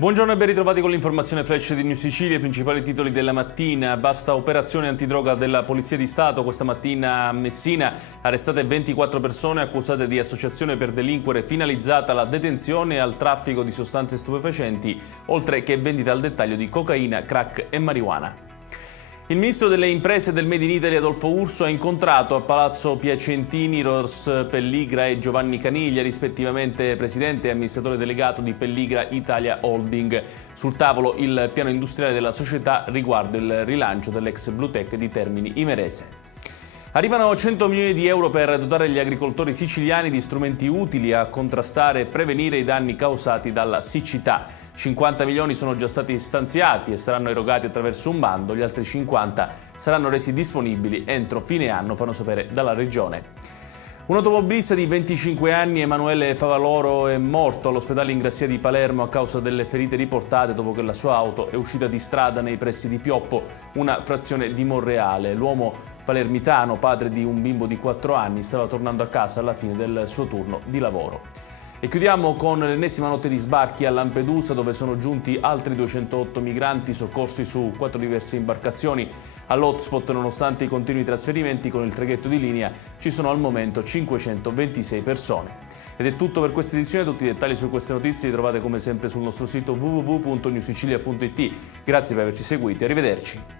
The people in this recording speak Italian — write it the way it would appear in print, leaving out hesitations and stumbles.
Buongiorno e ben ritrovati con l'informazione flash di News Sicilia, i principali titoli della mattina. Basta operazione antidroga della Polizia di Stato. Questa mattina a Messina arrestate 24 persone accusate di associazione per delinquere finalizzata alla detenzione e al traffico di sostanze stupefacenti, oltre che vendita al dettaglio di cocaina, crack e marijuana. Il ministro delle imprese del Made in Italy Adolfo Urso ha incontrato a Palazzo Piacentini Ros Pelligra e Giovanni Caniglia, rispettivamente presidente e amministratore delegato di Pelligra Italia Holding. Sul tavolo il piano industriale della società riguardo il rilancio dell'ex Bluetech di Termini Imerese. Arrivano 100 milioni di euro per dotare gli agricoltori siciliani di strumenti utili a contrastare e prevenire i danni causati dalla siccità. 50 milioni sono già stati stanziati e saranno erogati attraverso un bando, gli altri 50 saranno resi disponibili entro fine anno, fanno sapere dalla Regione. Un automobilista di 25 anni, Emanuele Favaloro, è morto all'ospedale Ingrassia di Palermo a causa delle ferite riportate dopo che la sua auto è uscita di strada nei pressi di Pioppo, una frazione di Monreale. L'uomo palermitano, padre di un bimbo di 4 anni, stava tornando a casa alla fine del suo turno di lavoro. E chiudiamo con l'ennesima notte di sbarchi a Lampedusa, dove sono giunti altri 208 migranti soccorsi su 4 diverse imbarcazioni. All'hotspot, nonostante i continui trasferimenti con il traghetto di linea, ci sono al momento 526 persone. Ed è tutto per questa edizione. Tutti i dettagli su queste notizie li trovate come sempre sul nostro sito www.newsicilia.it. Grazie per averci seguiti, arrivederci.